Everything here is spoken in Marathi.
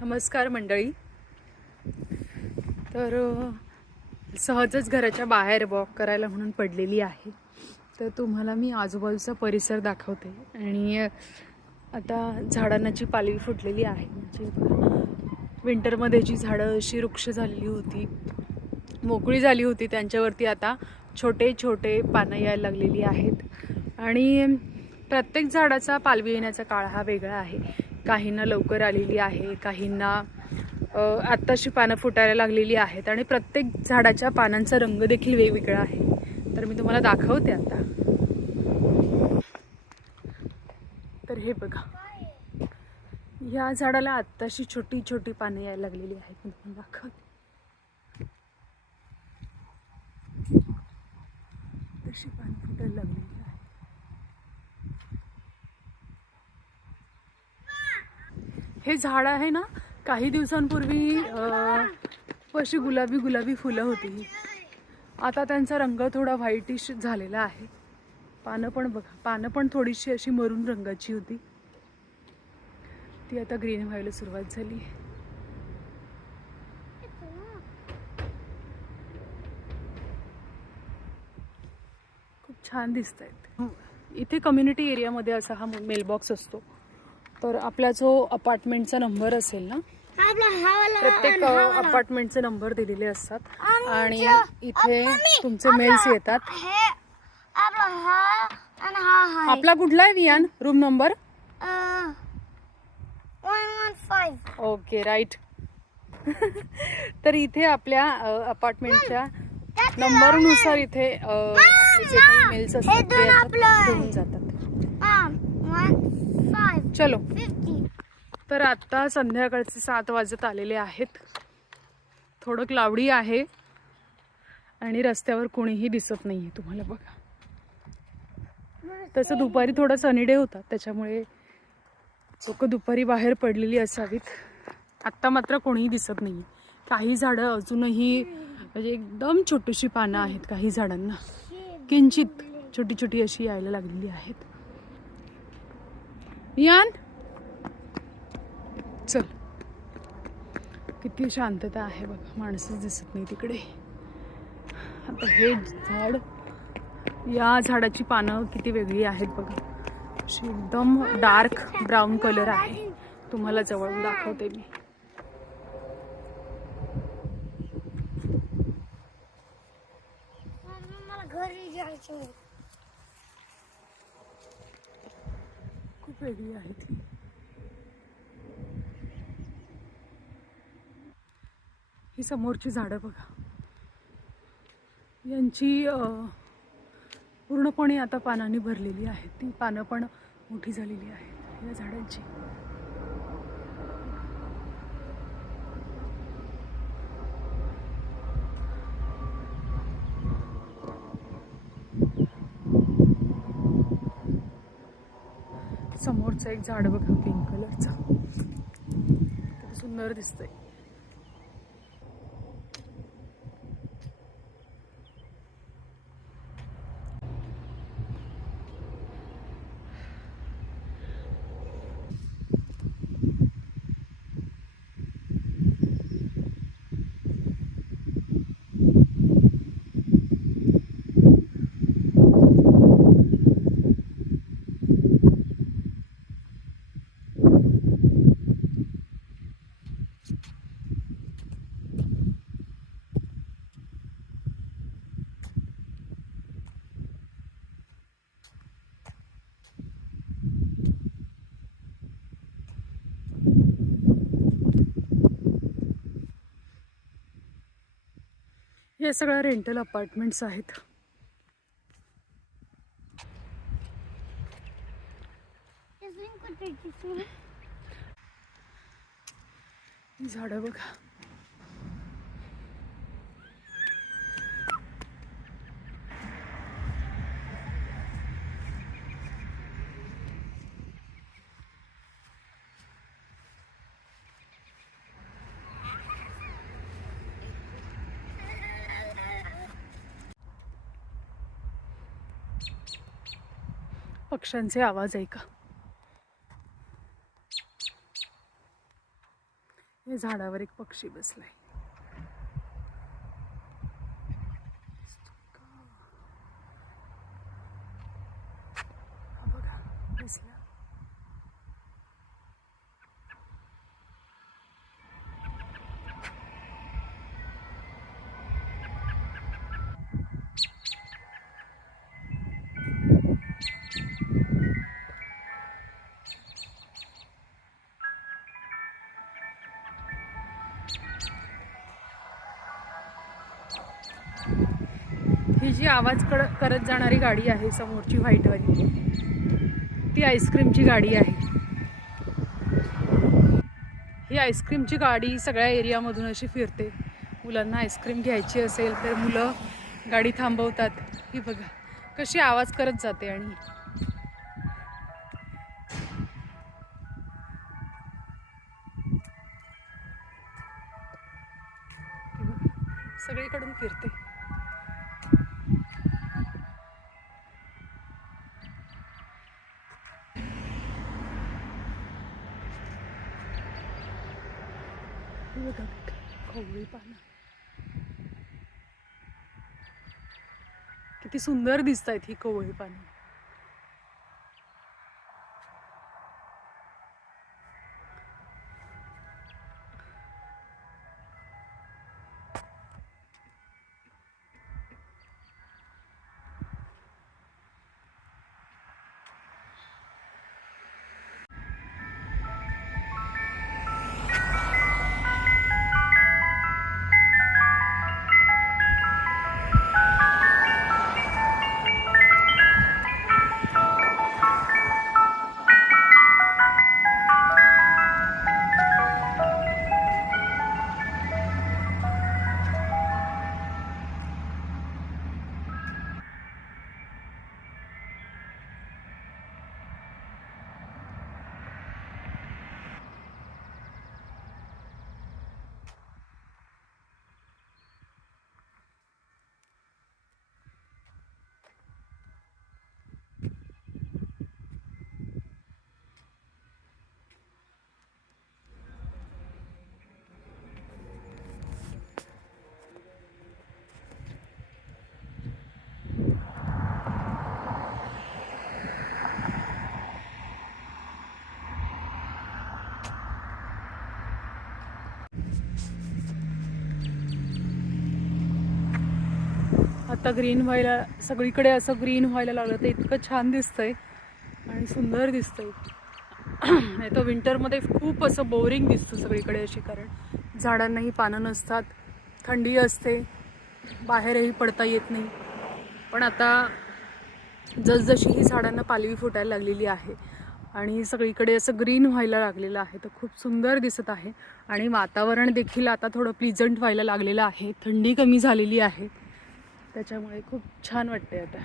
नमस्कार मंडळी. तर सहजच घराच्या बाहेर वॉक करायला म्हणून पडलेली आहे. तर तुम्हाला मी आजूबाजूचा परिसर दाखवते. आणि आता झाडांना जी पालवी फुटलेली आहे. म्हणजे विंटरमध्ये जी झाडं अशी वृक्ष झालेली होती मोकळी झाली होती त्यांच्यावरती आता छोटे छोटे पानं यायला लागलेली आहेत. आणि प्रत्येक झाडाचा पालवी येण्याचा काळ हा वेगळा आहे. काहींना लवकर आलेली आहे काहींना आत्ताशी पानं फुटायला लागलेली आहेत आणि प्रत्येक झाडाच्या पानांचा रंग देखील वेगवेगळा आहे. तर मी तुम्हाला दाखवते आता. तर हे बघा. या झाडाला आत्ताशी छोटी छोटी पानं यायला लागलेली आहेत. मी तुम्हाला दाखवते. तशी पानं फुटायला लागलेली हे झाड आहे ना काही दिवसांपूर्वी अशी गुलाबी गुलाबी फुलं होती. आता त्यांचा रंग थोडा व्हाईटिश झालेला आहे. पानं पण बघा पानं पण थोडीशी अशी मरून रंगाची होती. ती आता ग्रीन व्हायला सुरुवात झाली. खूप छान दिसत आहेत इथे कम्युनिटी एरियामध्ये असा हा मेलबॉक्स असतो. तर आपला जो अपार्टमेंटचा नंबर असेल ना प्रत्येक अपार्टमेंटचे नंबर दिलेले असतात. आणि इथे तुमचे मेल्स येतात. आपला हा हा कुठला आहे Viyan room number okay right तर इथे आपल्या अपार्टमेंटच्या नंबरनुसार इथे जे काही मेल्स असतात ते. घेऊन जातात. चलो. तर आत्ता संध्याकाळचे सात वाजत आलेले आहेत. थोडं क्लाउडी आहे. आणि रस्त्यावर कोणीही दिसत नाही आहे तुम्हाला बघा. तसं दुपारी थोडा सनीडे होता त्याच्यामुळे चोक दुपारी बाहेर पडलेली असावीत. आत्ता मात्र कोणीही दिसत नाही काही झाडं अजूनही म्हणजे एकदम छोटीशी पानं आहेत काही झाडांना. किंचित छोटी छोटी अशी यायला लागलेली आहेत. यान? चल. किती शांतता आहे बघा. माणसंच दिसत नाही तिकडे. आता हे झाड या झाडाची पानं किती वेगळी आहेत बघा. अशी एकदम डार्क ब्राऊन कलर आहे. तुम्हाला जवळून दाखवते मी. घरी जायचं खूप वेगळी आहे ती. ही समोरची झाडं बघा. यांची पूर्णपणे आता पानांनी भरलेली आहेत. ती पानं पण मोठी झालेली आहेत या झाडांची. समोरचं एक झाड बघा पिंक कलरचं किती सुंदर दिसतंय. हे सगळं रेंटल अपार्टमेंट्स आहेत. झाडं बघा. पक्ष्यांचे आवाज ऐका. हे झाडावर एक पक्षी बसलाय. ही जी आवाज कड करत जाणारी गाडी आहे समोरची व्हाईटवाली ती आईस्क्रीमची गाडी आहे. ही आईस्क्रीमची गाडी सगळ्या एरियामधून अशी फिरते. मुलांना आईस्क्रीम घ्यायची असेल तर मुलं गाडी थांबवतात. ही बघा कशी आवाज करत जाते आणि सगळीकडून फिरते हे बघा खवळी पानं किती सुंदर दिसत आहेत ही कोवळी पानं. आता ग्रीन व्हायला सगळीकडे असं ग्रीन व्हायला लागलं तर इतकं छान दिसतंय आणि सुंदर दिसतंय. नाही तर विंटरमध्ये खूप असं बोरिंग दिसतं सगळीकडे अशी कारण. झाडांनाही पानं नसतात थंडी असते बाहेरही पडता येत नाही. पण आता जसजशी ही झाडांना पालवी फुटायला लागलेली आहे आणि सगळीकडे असं ग्रीन व्हायला लागलेलं आहे तर खूप सुंदर दिसत आहे. आणि वातावरण देखील आता थोडं प्लिझंट व्हायला लागलेलं आहे. थंडी कमी झालेली आहे. त्याच्यामुळे खूप छान वाटते आता.